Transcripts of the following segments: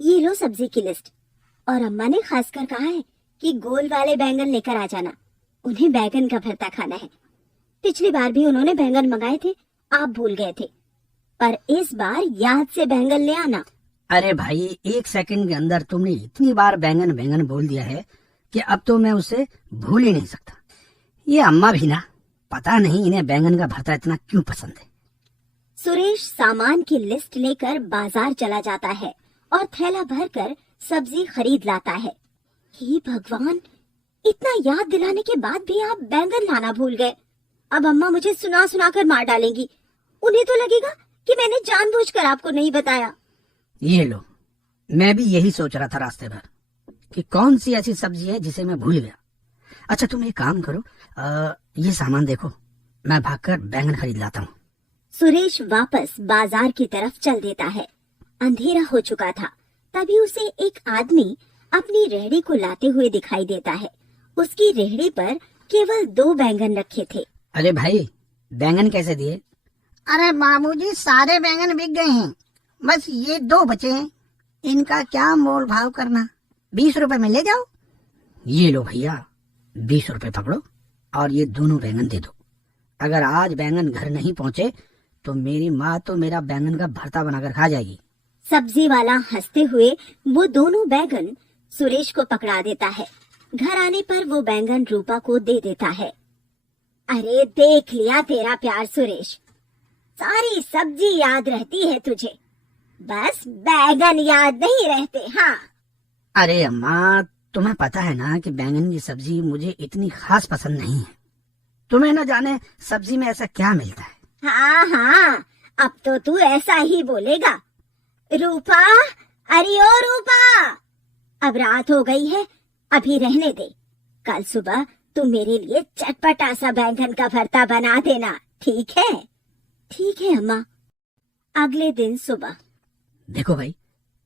ये लो सब्जी की लिस्ट। और अम्मा ने खासकर कहा है कि गोल वाले बैंगन लेकर आ जाना, उन्हें बैंगन का भरता खाना है। पिछली बार भी उन्होंने बैंगन मंगाए थे, आप भूल गए थे, पर इस बार याद से बैंगन ले आना। अरे भाई, 1 सेकंड के अंदर तुमने इतनी बार बैंगन बैंगन बोल दिया है कि अब तो मैं उसे भूल ही नहीं सकता। ये अम्मा भी ना, पता नहीं इन्हें बैंगन का भरता इतना क्यों पसंद है। सुरेश सामान की लिस्ट लेकर बाजार चला जाता है और थैला भरकर सब्जी खरीद लाता है। हे भगवान, इतना याद दिलाने के बाद भी आप बैंगन लाना भूल गए। अब अम्मा मुझे सुना सुना कर मार डालेंगी। उन्हें तो लगेगा कि मैंने जानबूझकर आपको नहीं बताया। ये लो, मैं भी यही सोच रहा था रास्ते भर कि कौन सी ऐसी सब्जी है जिसे मैं भूल गया। अच्छा तुम एक काम करो, ये सामान देखो, मैं भागकर बैंगन खरीद लाता हूँ। सुरेश वापस बाजार की तरफ चल देता है। अंधेरा हो चुका था, तभी उसे एक आदमी अपनी रेहड़ी को लाते हुए दिखाई देता है। उसकी रेहड़ी पर केवल 2 बैंगन रखे थे। अरे भाई, बैंगन कैसे दिए? अरे बाबूजी, सारे बैंगन बिक गए हैं, बस ये 2 बचे हैं। इनका क्या मोल भाव करना, 20 रुपए में ले जाओ। ये लो भैया, 20 रुपए पकड़ो और ये दोनों बैंगन दे दो। अगर आज बैंगन घर नहीं पहुँचे तो मेरी माँ तो मेरा बैंगन का भरता बनाकर खा जाएगी। सब्जी वाला हंसते हुए वो दोनों बैंगन सुरेश को पकड़ा देता है। घर आने पर वो बैंगन रूपा को दे देता है। अरे देख लिया तेरा प्यार सुरेश, सारी सब्जी याद रहती है तुझे, बस बैंगन याद नहीं रहते। हाँ अरे अम्मा, तुम्हें पता है ना कि बैंगन की सब्जी मुझे इतनी खास पसंद नहीं है। तुम्हें न जाने सब्जी में ऐसा क्या मिलता है। हाँ हाँ, अब तो तू ऐसा ही बोलेगा। रूपा, अरे ओ रूपा, अब रात हो गई है, अभी रहने दे। कल सुबह तू मेरे लिए चटपटा सा बैंगन का भरता बना देना, ठीक है? ठीक है अम्मा। अगले दिन सुबह। देखो भाई,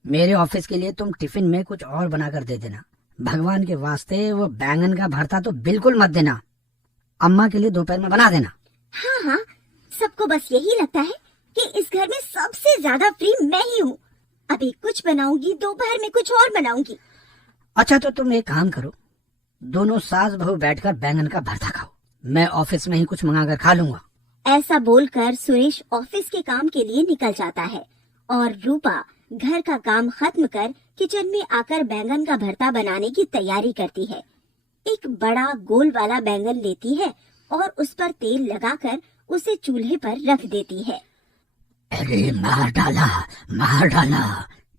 मेरे ऑफिस के लिए तुम टिफिन में कुछ और बनाकर दे देना। भगवान के वास्ते वो बैंगन का भरता तो बिल्कुल मत देना। अम्मा के लिए दोपहर में बना देना। हाँ हाँ, सबको बस यही लगता है कि इस घर में सबसे ज्यादा फ्री मैं ही हूँ। अभी कुछ बनाऊंगी, दोपहर में कुछ और बनाऊंगी। अच्छा तो तुम एक काम करो, दोनों सास बहू बैठकर बैंगन का भरता खाओ, मैं ऑफिस में ही कुछ मंगाकर खा लूंगा। ऐसा बोलकर सुरेश ऑफिस के काम के लिए निकल जाता है और रूपा घर का काम खत्म कर किचन में आकर बैंगन का भरता बनाने की तैयारी करती है। एक बड़ा गोल वाला बैंगन लेती है और उस पर तेल लगाकर उसे चूल्हे पर रख देती है। अरे मार डाला, मार डाला,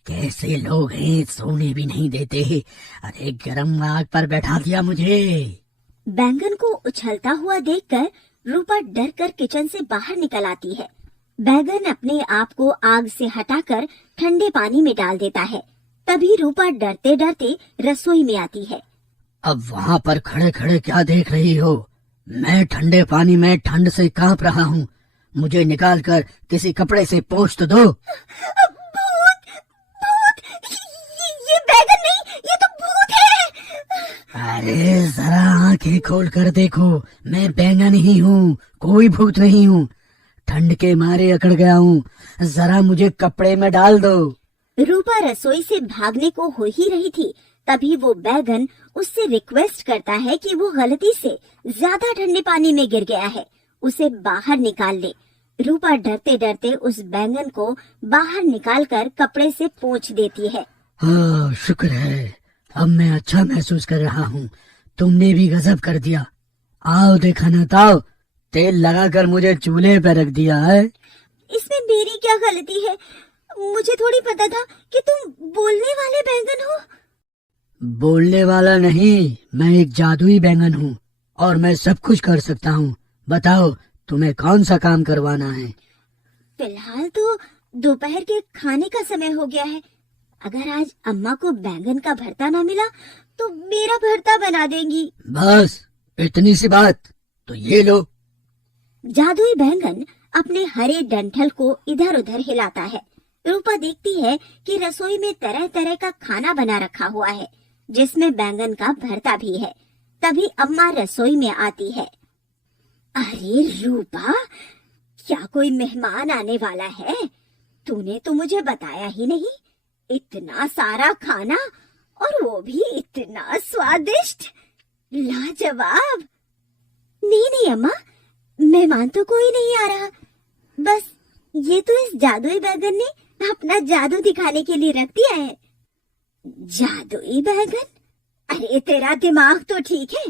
कैसे लोग हैं, सोने भी नहीं देते। अरे गरम आग पर बैठा दिया मुझे। बैंगन को उछलता हुआ देखकर रूपा डर कर किचन से बाहर निकल आती है। बैंगन अपने आप को आग से हटाकर ठंडे पानी में डाल देता है। तभी रूपा डरते डरते रसोई में आती है। अब वहाँ पर खड़े खड़े क्या देख रही हो? मैं ठंडे पानी में ठंड से कांप रहा हूँ, मुझे निकाल कर किसी कपड़े से पोंछ तो दो। भूत, भूत, ये बैंगन नहीं, ये तो भूत है। अरे जरा आंखें खोल कर देखो, मैं बैंगन ही हूँ, कोई भूत नहीं हूँ। ठंड के मारे अकड़ गया हूँ, जरा मुझे कपड़े में डाल दो। रूपा रसोई से भागने को हो ही रही थी, तभी वो बैंगन उससे रिक्वेस्ट करता है कि वो गलती से ज्यादा ठंडे पानी में गिर गया है, उसे बाहर निकाल ले। रूपा डरते डरते उस बैंगन को बाहर निकालकर कपड़े से पोंछ देती है। हाँ, शुक्र है, अब मैं अच्छा महसूस कर रहा हूँ। तुमने भी गजब कर दिया। आओ देखा ना ताओ, तेल लगाकर मुझे चूल्हे पर रख दिया है। इसमें मेरी क्या गलती है? मुझे थोड़ी पता था कि तुम बोलने वाले बैंगन हो। बोलने वाला नहीं, मैं एक जादुई बैंगन हूँ और मैं सब कुछ कर सकता हूँ। बताओ तुम्हें कौन सा काम करवाना है? फिलहाल तो दोपहर के खाने का समय हो गया है। अगर आज अम्मा को बैंगन का भरता ना मिला तो मेरा भरता बना देंगी। बस इतनी सी बात, तो ये लो। जादुई बैंगन अपने हरे डंठल को इधर उधर हिलाता है। रूपा देखती है कि रसोई में तरह तरह का खाना बना रखा हुआ है, जिसमें बैंगन का भरता भी है। तभी अम्मा रसोई में आती है। अरे रूपा, क्या कोई मेहमान आने वाला है? तूने तो मुझे बताया ही नहीं। इतना सारा खाना और वो भी इतना स्वादिष्ट, लाजवाब। नहीं नहीं अम्मा, मेहमान तो कोई नहीं आ रहा, बस ये तो इस जादुई बैगन ने अपना जादू दिखाने के लिए रख दिया है। जादुई बैगन? अरे तेरा दिमाग तो ठीक है।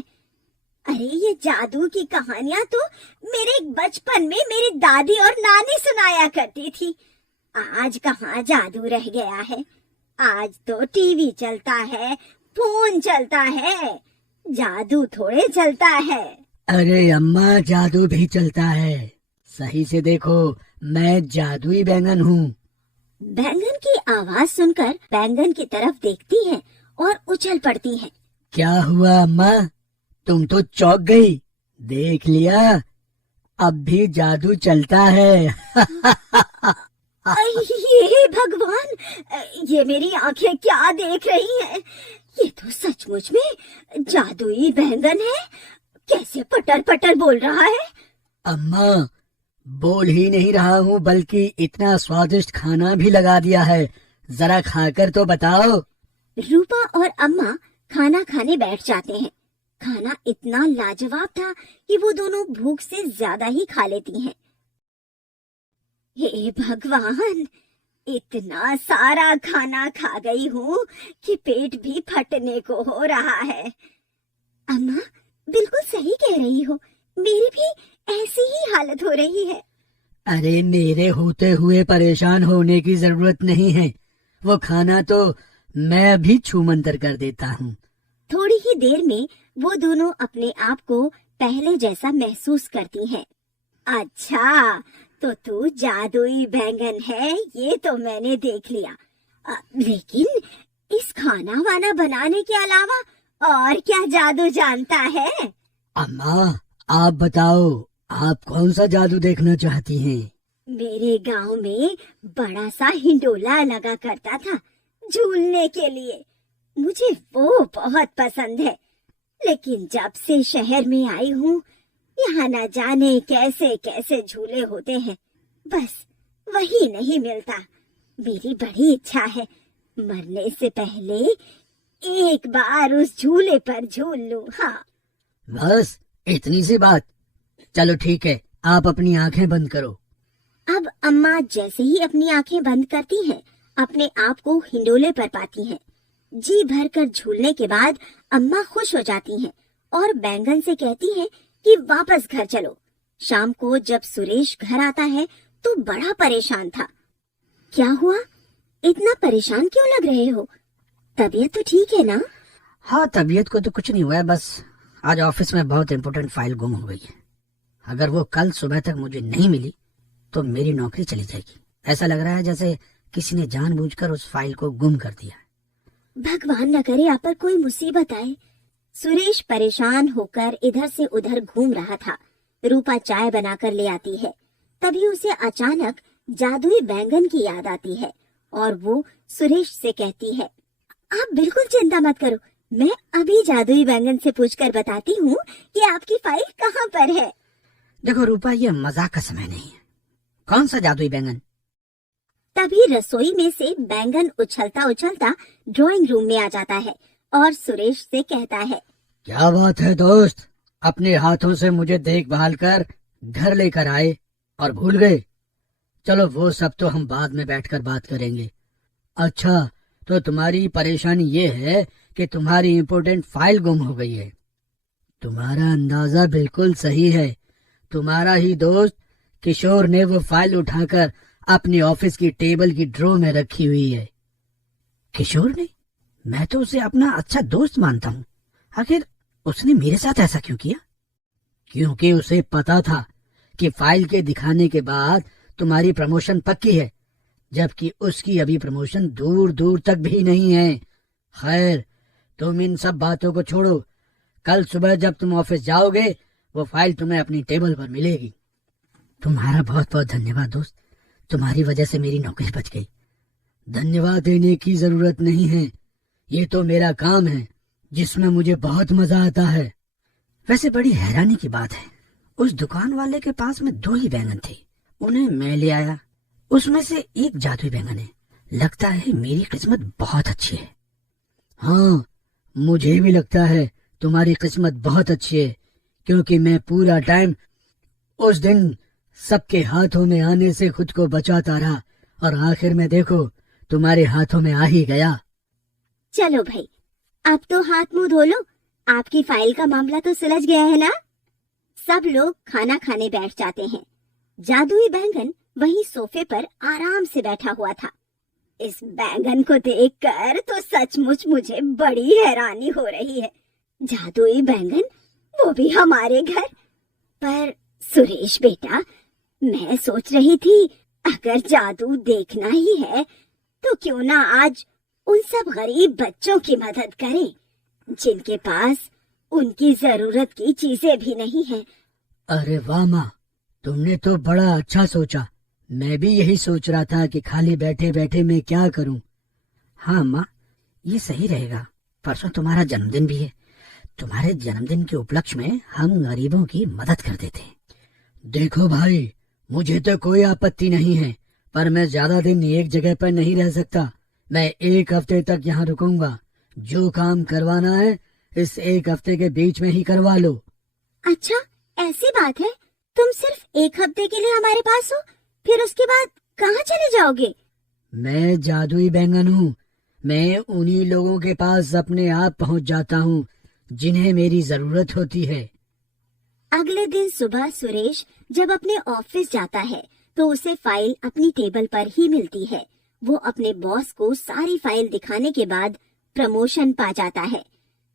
अरे ये जादू की कहानियां तो मेरे बचपन में मेरी दादी और नानी सुनाया करती थी। आज कहाँ जादू रह गया है, आज तो टीवी चलता है, फोन चलता है, जादू थोड़े चलता है। अरे अम्मा, जादू भी चलता है। सही से देखो, मैं जादुई बैंगन हूँ। बैंगन की आवाज सुनकर बैंगन की तरफ देखती है और उछल पड़ती है। क्या हुआ अम्मा, तुम तो चौंक गई? देख लिया, अब भी जादू चलता है। ये भगवान, ये मेरी आंखें क्या देख रही हैं? ये तो सचमुच में जादुई बैंगन है। कैसे पटर पटर बोल रहा है। अम्मा, बोल ही नहीं रहा हूँ, बल्कि इतना स्वादिष्ट खाना भी लगा दिया है। जरा खाकर तो बताओ। रूपा और अम्मा खाना खाने बैठ जाते हैं। खाना इतना लाजवाब था कि वो दोनों भूख से ज्यादा ही खा लेती हैं। हे भगवान, इतना सारा खाना खा गई हूँ कि पेट भी फटने को हो रहा है। अम्मा बिल्कुल सही कह रही हो, मेरी भी ऐसी ही हालत हो रही है। अरे मेरे होते हुए परेशान होने की जरूरत नहीं है, वो खाना तो मैं भी छूमंतर कर देता हूँ। थोड़ी ही देर में वो दोनों अपने आप को पहले जैसा महसूस करती हैं। अच्छा, तो तू जादुई बैंगन है, ये तो मैंने देख लिया। लेकिन इस खाना वाना बनाने के अलावा और क्या जादू जानता है? अम्मा, आप बताओ, आप कौन सा जादू देखना चाहती हैं? मेरे गांव में बड़ा सा हिंडोला लगा करता था झूलने के लिए। मुझे वो बहुत पसंद है, लेकिन जब से शहर में आई हूँ, यहाँ न जाने कैसे कैसे झूले होते हैं, बस वही नहीं मिलता। मेरी बड़ी इच्छा है मरने से पहले एक बार उस झूले पर झूल लूं। हाँ, बस इतनी सी बात। चलो ठीक है, आप अपनी आंखें बंद करो। अब अम्मा जैसे ही अपनी आंखें बंद करती हैं, अपने आप को हिंडोले पर पाती हैं। जी भरकर झूलने के बाद अम्मा खुश हो जाती हैं और बैंगन से कहती हैं कि वापस घर चलो। शाम को जब सुरेश घर आता है तो बड़ा परेशान था। क्या हुआ? इतना परेशान क्यों लग रहे हो? तबीयत तो ठीक है ना? हाँ, तबीयत को तो कुछ नहीं हुआ है, बस आज ऑफिस में बहुत इम्पोर्टेंट फाइल गुम हो गई है। अगर वो कल सुबह तक मुझे नहीं मिली तो मेरी नौकरी चली जाएगी। ऐसा लग रहा है जैसे किसी ने जानबूझकर उस फाइल को गुम कर दिया। भगवान न करे आप पर कोई मुसीबत आए। सुरेश परेशान होकर इधर से उधर घूम रहा था। रूपा चाय बनाकर ले आती है। तभी उसे अचानक जादुई बैंगन की याद आती है और वो सुरेश से कहती है, आप बिल्कुल चिंता मत करो, मैं अभी जादुई बैंगन से पूछकर बताती हूँ कि आपकी फाइल कहाँ पर है। देखो रूपा, ये मजाक का समय नहीं है। कौन सा जादुई बैंगन? तभी रसोई में से बैंगन उछलता उछलता ड्राइंग रूम में आ जाता है और सुरेश से कहता है, क्या बात है दोस्त, अपने हाथों से मुझे देखभाल कर घर लेकर आए और भूल गए। चलो वो सब तो हम बाद में बैठकर बात करेंगे। अच्छा, तो तुम्हारी परेशानी ये है कि तुम्हारी इम्पोर्टेंट फाइल गुम हो गई है। तुम्हारा अंदाजा बिल्कुल सही है। तुम्हारा ही दोस्त किशोर ने वो फाइल उठाकर अपने ऑफिस की टेबल की ड्रॉ में रखी हुई है। किशोर ने? मैं तो उसे अपना अच्छा दोस्त मानता हूँ। आखिर उसने मेरे साथ ऐसा क्यों किया? क्योंकि उसे पता था कि फाइल के दिखाने के बाद तुम्हारी प्रमोशन पक्की है, जबकि उसकी अभी प्रमोशन दूर दूर तक भी नहीं है। खैर, तुम इन सब बातों को छोड़ो। कल सुबह जब तुम ऑफिस जाओगे, वो फाइल तुम्हें अपनी टेबल पर मिलेगी। तुम्हारा बहुत बहुत धन्यवाद दोस्त, तुम्हारी वजह से मेरी नौकरी बच गई। धन्यवाद देने की जरूरत नहीं है, ये तो मेरा काम है जिसमें मुझे बहुत मजा आता है। वैसे बड़ी हैरानी की बात है, उस दुकान वाले के पास में 2 ही बैंगन थे, उन्हें मैं ले आया। उसमें से एक जादुई बैंगन है, लगता है मेरी किस्मत बहुत अच्छी है। हाँ, मुझे भी लगता है तुम्हारी किस्मत बहुत अच्छी है, क्योंकि मैं पूरा टाइम उस दिन सबके हाथों में आने से खुद को बचाता रहा और आखिर में देखो तुम्हारे हाथों में आ ही गया। चलो भाई, अब तो हाथ मुंह धो लो, आपकी फाइल का मामला तो सुलझ गया है ना। सब लोग खाना खाने बैठ जाते हैं। जादुई बैंगन वहीं सोफे पर आराम से बैठा हुआ था। इस बैंगन को देखकर तो सचमुच मुझे बड़ी हैरानी हो रही है। जादुई बैंगन, वो भी हमारे घर। पर सुरेश बेटा, मैं सोच रही थी अगर जादू देखना ही है तो क्यों ना आज उन सब गरीब बच्चों की मदद करें जिनके पास उनकी जरूरत की चीजें भी नहीं है। अरे वाह माँ, तुमने तो बड़ा अच्छा सोचा। मैं भी यही सोच रहा था कि खाली बैठे बैठे मैं क्या करूं। हाँ अम्मा, ये सही रहेगा। परसों तुम्हारा जन्मदिन भी है। तुम्हारे जन्मदिन के उपलक्ष्य में हम गरीबों की मदद कर देते। देखो भाई, मुझे तो कोई आपत्ति नहीं है, पर मैं ज्यादा दिन एक जगह पर नहीं रह सकता। मैं 1 हफ्ते तक यहाँ रुकूंगा। जो काम करवाना है इस 1 हफ्ते के बीच में ही करवा लो। अच्छा, ऐसी बात है? तुम सिर्फ 1 हफ्ते के लिए हमारे पास हो, फिर उसके बाद कहाँ चले जाओगे? मैं जादुई बैंगन हूँ। मैं उन्हीं लोगों के पास अपने आप पहुँच जाता हूँ जिन्हें मेरी जरूरत होती है। अगले दिन सुबह सुरेश जब अपने ऑफिस जाता है तो उसे फाइल अपनी टेबल पर ही मिलती है। वो अपने बॉस को सारी फाइल दिखाने के बाद प्रमोशन पा जाता है।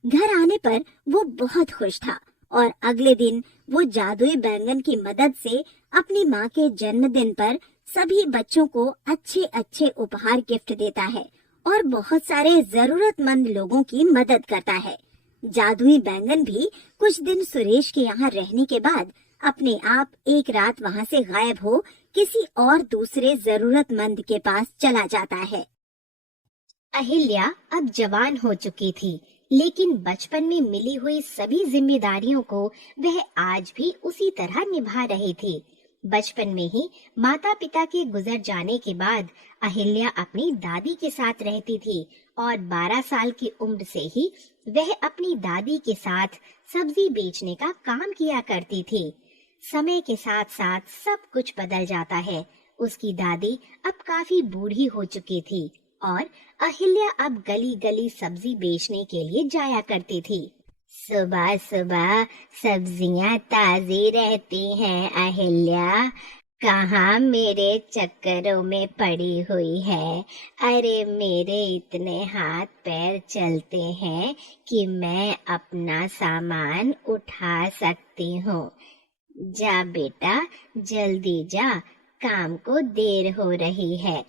घर आने पर वो बहुत खुश था और अगले दिन वो जादुई बैंगन की मदद से अपनी माँ के जन्मदिन पर सभी बच्चों को अच्छे अच्छे उपहार गिफ्ट देता है और बहुत सारे जरूरतमंद लोगों की मदद करता है। जादुई बैंगन भी कुछ दिन सुरेश के यहाँ रहने के बाद अपने आप एक रात वहाँ से गायब हो किसी और दूसरे जरूरतमंद के पास चला जाता है। अहिल्या अब जवान हो चुकी थी, लेकिन बचपन में मिली हुई सभी जिम्मेदारियों को वह आज भी उसी तरह निभा रही थी। बचपन में ही माता पिता के गुजर जाने के बाद अहिल्या अपनी दादी के साथ रहती थी और 12 साल की उम्र से ही वह अपनी दादी के साथ सब्जी बेचने का काम किया करती थी। समय के साथ साथ सब कुछ बदल जाता है। उसकी दादी अब काफी बूढ़ी हो चुकी थी और अहिल्या अब गली गली सब्जी बेचने के लिए जाया करती थी। सुबह सुबह सब्जियां ताजी रहती हैं अहिल्या, कहाँ मेरे चक्करों में पड़ी हुई है। अरे मेरे इतने हाथ पैर चलते हैं कि मैं अपना सामान उठा सकती हूँ। जा बेटा, जल्दी जा, काम को देर हो रही है।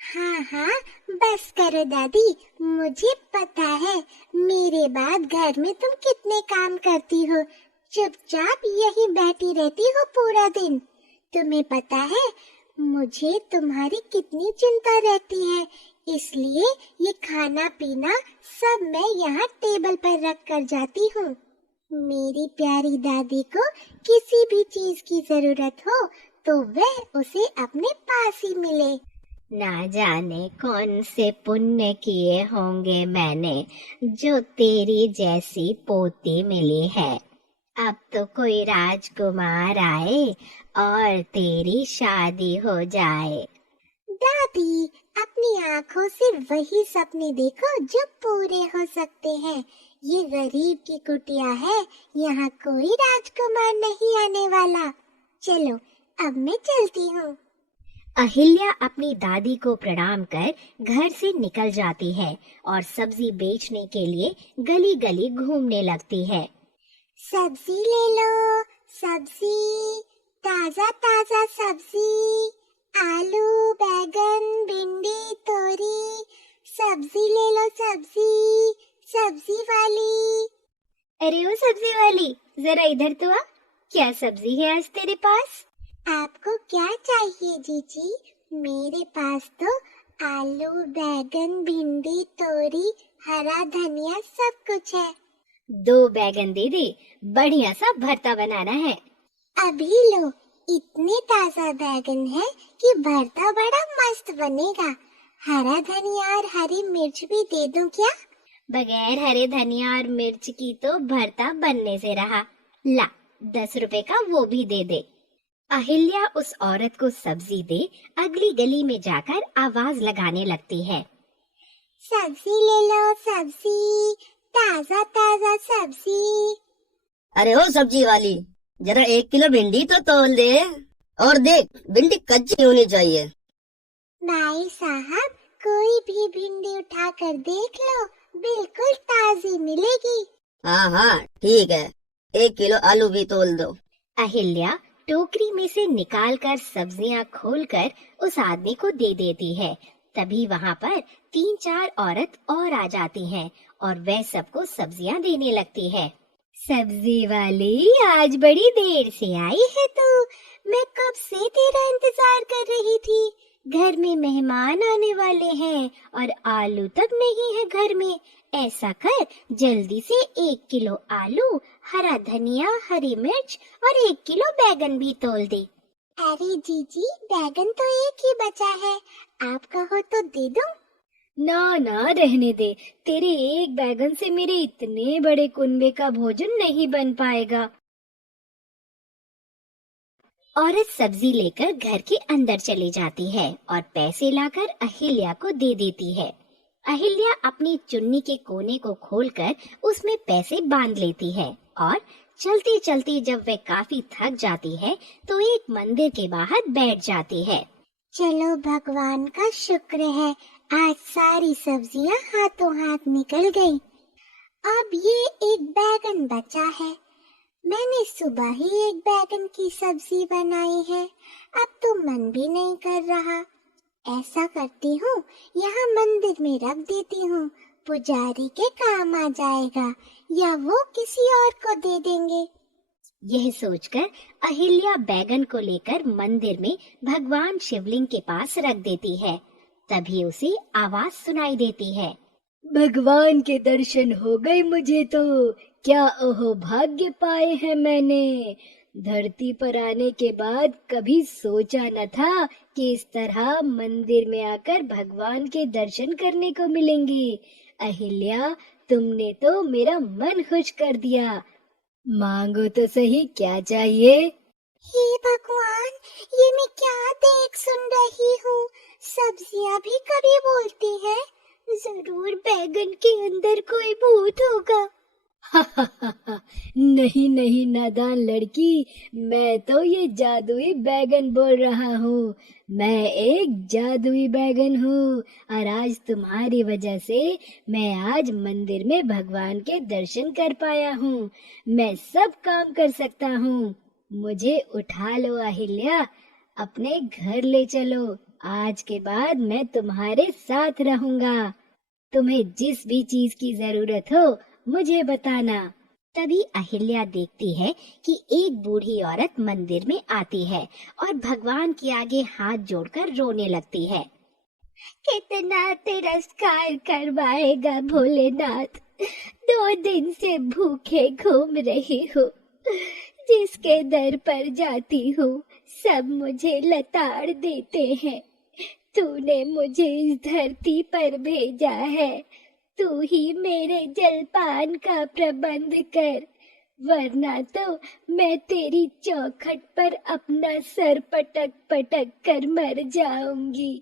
हाँ हाँ, बस करो दादी, मुझे पता है मेरे बाद घर में तुम कितने काम करती हो। चुपचाप यही बैठी रहती हो पूरा दिन। तुम्हें पता है मुझे तुम्हारी कितनी चिंता रहती है, इसलिए ये खाना पीना सब मैं यहाँ टेबल पर रख कर जाती हूँ। मेरी प्यारी दादी को किसी भी चीज की जरूरत हो तो वह उसे अपने पास ही मिले। ना जाने कौन से पुण्य किए होंगे मैंने जो तेरी जैसी पोती मिली है। अब तो कोई राजकुमार आए और तेरी शादी हो जाए। दादी, अपनी आँखों से वही सपने देखो जो पूरे हो सकते हैं। ये गरीब की कुटिया है, यहाँ कोई राजकुमार नहीं आने वाला। चलो अब मैं चलती हूँ। अहिल्या अपनी दादी को प्रणाम कर घर से निकल जाती है और सब्जी बेचने के लिए गली गली घूमने लगती है। सब्जी ले लो, सब्जी, ताजा ताजा सब्जी, आलू, बैगन, भिंडी, तोरी, सब्जी ले लो, सब्जी, सब्जी वाली। अरे ओ सब्जी वाली, जरा इधर तो आ, क्या सब्जी है आज तेरे पास? आपको क्या चाहिए जीजी? मेरे पास तो आलू, बैगन, भिंडी, तोरी, हरा धनिया सब कुछ है। 2 बैगन दे दे, बढ़िया सा भरता बनाना है। अभी लो, इतने ताजा बैगन है कि भरता बड़ा मस्त बनेगा। हरा धनिया और हरी मिर्च भी दे दूं क्या? बगैर हरे धनिया और मिर्च की तो भरता बनने से रहा। ला, 10 रुपए का वो भी दे दे। अहिल्या उस औरत को सब्जी दे अगली गली में जाकर आवाज लगाने लगती है। सब्जी ले लो, सब्जी, ताजा ताजा सब्जी। अरे ओ सब्जी वाली, जरा 1 किलो भिंडी तो तोल दे। और देख, भिंडी कच्ची होनी चाहिए। भाई साहब, कोई भी भिंडी उठा कर देख लो, बिल्कुल ताजी मिलेगी। हाँ हाँ ठीक है, 1 किलो आलू भी तोल दो। अहिल्या टोकरी में से निकालकर सब्जियां खोलकर उस आदमी को दे देती है। तभी वहाँ पर 3-4 औरत और आ जाती हैं और वह सबको सब्जियां देने लगती है। सब्जी वाली, आज बड़ी देर से आई है तू। मैं कब से तेरा इंतजार कर रही थी। घर में मेहमान आने वाले हैं और आलू तक नहीं है घर में। ऐसा कर, जल्दी से 1 किलो आलू, हरा धनिया, हरी मिर्च और 1 किलो बैगन भी तोल दे। अरे जीजी, बैगन तो एक ही बचा है, आप कहो तो दे दूं? ना ना, रहने दे। तेरे एक बैगन से मेरे इतने बड़े कुनबे का भोजन नहीं बन पाएगा। औरत सब्जी लेकर घर के अंदर चली जाती है और पैसे लाकर अहिल्या को दे देती है। अहिल्या अपनी चुन्नी के कोने को खोलकर उसमें पैसे बांध लेती है और चलती चलती जब वह काफी थक जाती है तो एक मंदिर के बाहर बैठ जाती है। चलो, भगवान का शुक्र है, आज सारी सब्जियां हाथों हाथ निकल गई। अब ये एक बैगन बचा है। मैंने सुबह ही एक बैगन की सब्जी बनाई है, अब तो मन भी नहीं कर रहा। ऐसा करती हूँ, यहाँ मंदिर में रख देती हूँ, पुजारी के काम आ जाएगा या वो किसी और को दे देंगे। यह सोचकर अहिल्या बैगन को लेकर मंदिर में भगवान शिवलिंग के पास रख देती है। तभी उसे आवाज सुनाई देती है। भगवान के दर्शन हो गए मुझे तो, क्या ओहो भाग्य पाए हैं मैंने। धरती पर आने के बाद कभी सोचा न था कि इस तरह मंदिर में आकर भगवान के दर्शन करने को मिलेंगे। अहिल्या, तुमने तो मेरा मन खुश कर दिया। मांगो तो सही, क्या चाहिए? हे भगवान, ये मैं क्या देख सुन रही हूँ। सब्जियाँ भी कभी बोलती हैं। जरूर बैगन के अंदर कोई भूत होगा। नहीं नहीं नादान लड़की, मैं तो ये जादुई बैगन बोल रहा हूँ। मैं एक जादुई बैगन हूँ और आज तुम्हारी वजह से मैं आज मंदिर में भगवान के दर्शन कर पाया हूँ। मैं सब काम कर सकता हूँ। मुझे उठा लो अहिल्या, अपने घर ले चलो। आज के बाद मैं तुम्हारे साथ रहूंगा। तुम्हें जिस भी चीज की जरूरत हो मुझे बताना। तभी अहिल्या देखती है कि एक बूढ़ी औरत मंदिर में आती है और भगवान के आगे हाथ जोड़कर रोने लगती है। कितना तिरस्कार करवाएगा भोलेनाथ। 2 दिन से भूखे घूम रही हूँ। जिसके दर पर जाती हूँ सब मुझे लताड़ देते हैं। तूने मुझे इस धरती पर भेजा है, तू ही मेरे जलपान का प्रबंध कर, वरना तो मैं तेरी चौखट पर अपना सर पटक पटक कर मर जाऊंगी।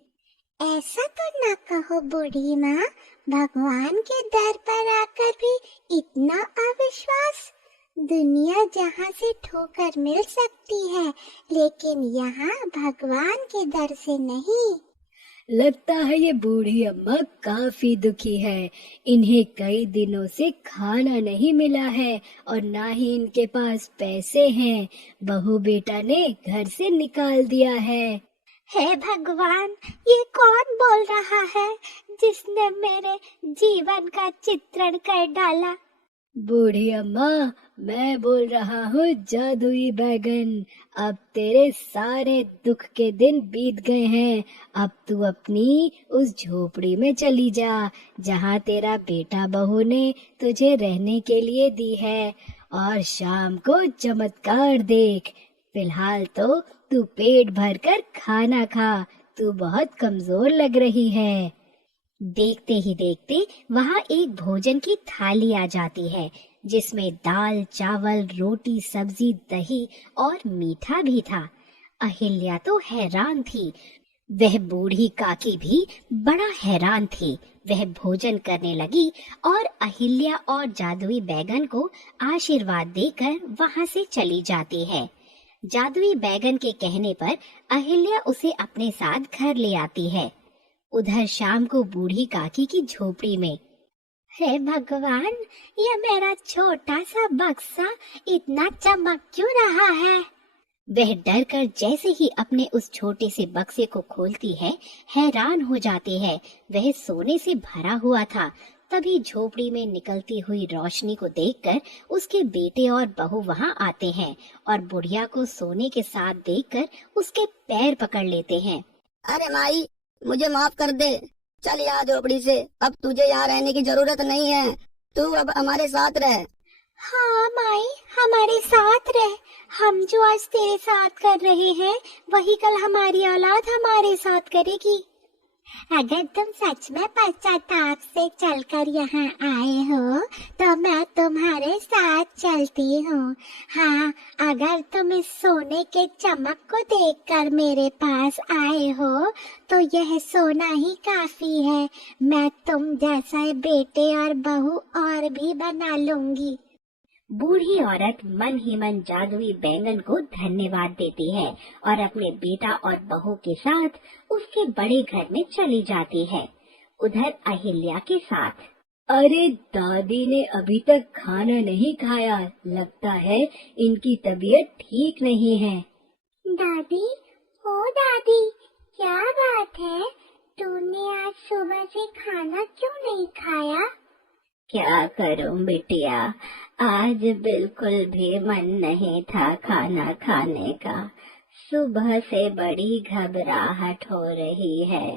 ऐसा तो न कहो बूढ़ी माँ, भगवान के दर पर आकर भी इतना अविश्वास। दुनिया जहाँ से ठोकर मिल सकती है, लेकिन यहाँ भगवान के दर से नहीं। लगता है ये बूढ़ी अम्मा काफी दुखी है। इन्हें कई दिनों से खाना नहीं मिला है और ना ही इनके पास पैसे हैं। बहू बेटा ने घर से निकाल दिया है। हे भगवान, ये कौन बोल रहा है जिसने मेरे जीवन का चित्रण कर डाला? बूढ़ी अम्मा, मैं बोल रहा हूँ जादुई बैगन। अब तेरे सारे दुख के दिन बीत गए हैं। अब तू अपनी उस झोपड़ी में चली जा जहाँ तेरा बेटा बहू ने तुझे रहने के लिए दी है, और शाम को चमत्कार देख। फिलहाल तो तू पेट भर कर खाना खा, तू बहुत कमजोर लग रही है। देखते ही देखते वहाँ एक भोजन की थाली आ जाती है, जिसमें दाल, चावल, रोटी, सब्जी, दही और मीठा भी था। अहिल्या तो हैरान थी। वह बूढ़ी काकी भी बड़ा हैरान थी। वह भोजन करने लगी और अहिल्या और जादुई बैगन को आशीर्वाद देकर वहाँ से चली जाती है। जादुई बैगन के कहने पर अहिल्या उसे अपने साथ घर ले आती है। उधर शाम को बूढ़ी काकी की झोपड़ी में, हे भगवान, ये मेरा छोटा सा बक्सा इतना चमक क्यों रहा है? वह डर कर जैसे ही अपने उस छोटे से बक्से को खोलती है, हैरान हो जाती है। वह सोने से भरा हुआ था। तभी झोपड़ी में निकलती हुई रोशनी को देखकर उसके बेटे और बहू वहाँ आते हैं और बुढ़िया को सोने के साथ देखकर उसके पैर पकड़ लेते हैं। अरे माई, मुझे माफ कर दे। चल यहाँ झोपड़ी से, अब तुझे यहाँ रहने की जरूरत नहीं है। तू अब हमारे साथ रह। हाँ माई, हमारे साथ रह। हम जो आज तेरे साथ कर रहे हैं, वही कल हमारी औलाद हमारे साथ करेगी। अगर तुम सच में पश्चाताप से चलकर यहाँ आए हो, तो मैं तुम्हारे साथ चलती हूँ। हाँ, अगर तुम इस सोने के चमक को देखकर मेरे पास आए हो, तो यह सोना ही काफी है। मैं तुम जैसा बेटे और बहू और भी बना लूंगी। बूढ़ी औरत मन ही मन जादुई बैंगन को धन्यवाद देती है और अपने बेटा और बहू के साथ उसके बड़े घर में चली जाती है। उधर अहिल्या के साथ, अरे दादी ने अभी तक खाना नहीं खाया, लगता है इनकी तबीयत ठीक नहीं है। दादी, ओ दादी, क्या बात है? तूने आज सुबह से खाना क्यों नहीं खाया? क्या करूं बिटिया, आज बिल्कुल भी मन नहीं था खाना खाने का। सुबह से बड़ी घबराहट हो रही है।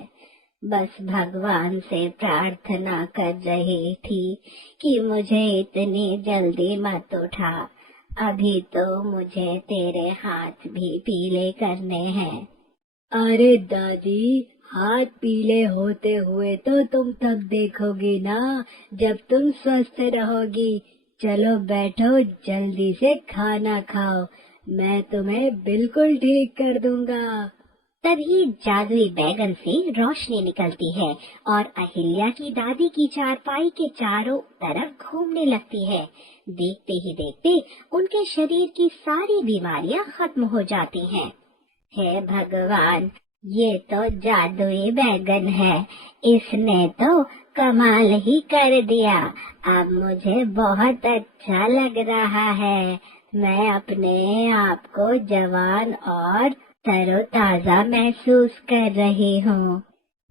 बस भगवान से प्रार्थना कर रही थी कि मुझे इतनी जल्दी मत उठा। अभी तो मुझे तेरे हाथ भी पीले करने हैं। अरे दादी, हाथ पीले होते हुए तो तुम तब देखोगी ना, जब तुम स्वस्थ रहोगी। चलो बैठो, जल्दी से खाना खाओ, मैं तुम्हें बिल्कुल ठीक कर दूंगा। तभी जादुई बैगन से रोशनी निकलती है और अहिल्या की दादी की चारपाई के चारों तरफ घूमने लगती है। देखते ही देखते उनके शरीर की सारी बीमारियां खत्म हो जाती हैं। हे भगवान, ये तो जादुई बैगन है, इसने तो कमाल ही कर दिया। अब मुझे बहुत अच्छा लग रहा है। मैं अपने आप को जवान और तरोताजा महसूस कर रही हूँ।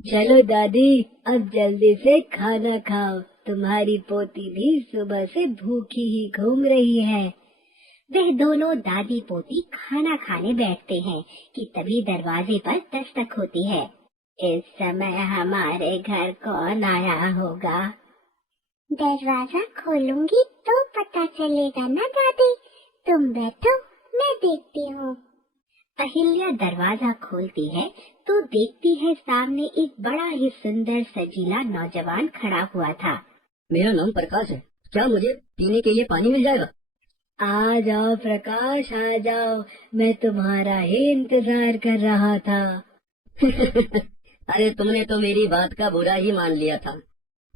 चलो दादी, अब जल्दी से खाना खाओ, तुम्हारी पोती भी सुबह से भूखी ही घूम रही है। वह दोनों दादी पोती खाना खाने बैठते हैं कि तभी दरवाजे पर दस्तक होती है। इस समय हमारे घर कौन आया होगा? दरवाजा खोलूंगी तो पता चलेगा ना दादी। तुम बैठो, मैं देखती हूँ। अहिल्या दरवाजा खोलती है तो देखती है सामने एक बड़ा ही सुंदर सजीला नौजवान खड़ा हुआ था। मेरा नाम प्रकाश है, क्या मुझे पीने के लिए पानी मिल जाएगा? आ जाओ प्रकाश, आ जाओ, मैं तुम्हारा ही इंतजार कर रहा था। अरे तुमने तो मेरी बात का बुरा ही मान लिया था।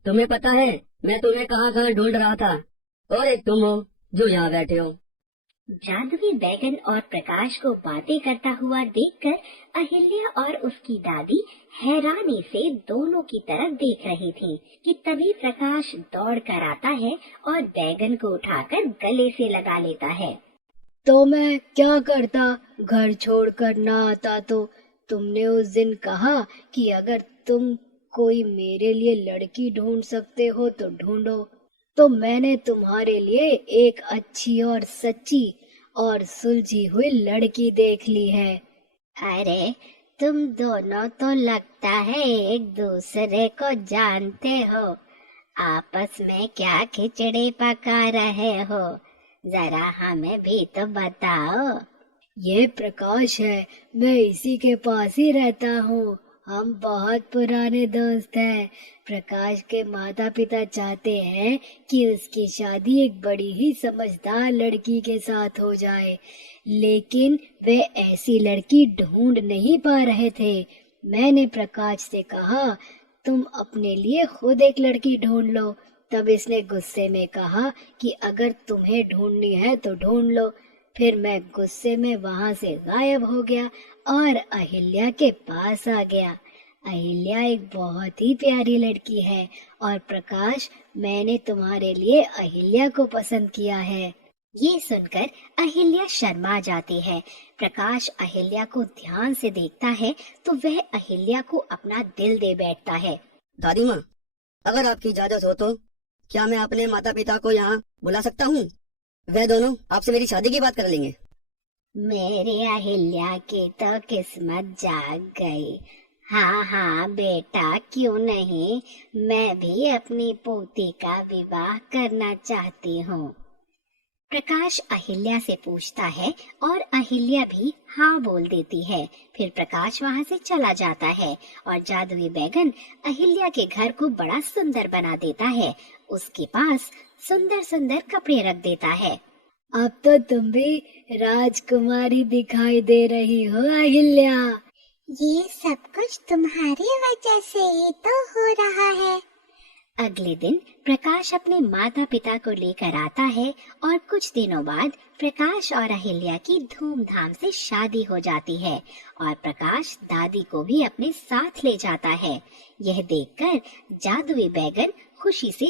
तुम्हें पता है मैं तुम्हें कहाँ कहाँ ढूंढ रहा था, और एक तुम हो जो यहाँ बैठे हो। जादुई बैगन और प्रकाश को बातें करता हुआ देखकर अहिल्या और उसकी दादी हैरानी से दोनों की तरफ देख रही थी कि तभी प्रकाश दौड़ कर आता है और बैगन को उठाकर गले से लगा लेता है। तो मैं क्या करता, घर छोड़कर ना आता तो? तुमने उस दिन कहा कि अगर तुम कोई मेरे लिए लड़की ढूंढ सकते हो तो ढूंढो, तो मैंने तुम्हारे लिए एक अच्छी और सच्ची और सुलझी हुई लड़की देख ली है। अरे तुम दोनों तो लगता है एक दूसरे को जानते हो। आपस में क्या खिचड़ी पका रहे हो, जरा हमें भी तो बताओ। ये प्रकाश है, मैं इसी के पास ही रहता हूँ। हम बहुत पुराने दोस्त हैं। प्रकाश के माता पिता चाहते हैं कि उसकी शादी एक बड़ी ही समझदार लड़की के साथ हो जाए, लेकिन वे ऐसी लड़की ढूंढ नहीं पा रहे थे। मैंने प्रकाश से कहा, तुम अपने लिए खुद एक लड़की ढूंढ लो। तब इसने गुस्से में कहा कि अगर तुम्हें ढूंढनी है तो ढूंढ लो। फिर मैं गुस्से में वहां से गायब हो गया और अहिल्या के पास आ गया। अहिल्या एक बहुत ही प्यारी लड़की है और प्रकाश, मैंने तुम्हारे लिए अहिल्या को पसंद किया है। ये सुनकर अहिल्या शर्मा जाती है। प्रकाश अहिल्या को ध्यान से देखता है तो वह अहिल्या को अपना दिल दे बैठता है। दादी माँ, अगर आपकी इजाजत हो तो क्या मैं अपने माता पिता को यहाँ बुला सकता हूँ? वे दोनों आपसे मेरी शादी की बात कर लेंगे। मेरी अहिल्या की तो किस्मत जाग गई। हाँ हाँ बेटा, क्यों नहीं, मैं भी अपनी पोती का विवाह करना चाहती हूँ। प्रकाश अहिल्या से पूछता है और अहिल्या भी हाँ बोल देती है। फिर प्रकाश वहाँ से चला जाता है और जादुई बैगन अहिल्या के घर को बड़ा सुंदर बना देता है। उसके पास सुंदर सुंदर कपड़े रख देता है। अब तो तुम भी राजकुमारी दिखाई दे रही हो अहिल्या। ये सब कुछ तुम्हारी वजह से ही तो हो रहा है। अगले दिन प्रकाश अपने माता पिता को लेकर आता है और कुछ दिनों बाद प्रकाश और अहिल्या की धूमधाम से शादी हो जाती है और प्रकाश दादी को भी अपने साथ ले जाता है। यह देखकर जादुई बैगन खुशी से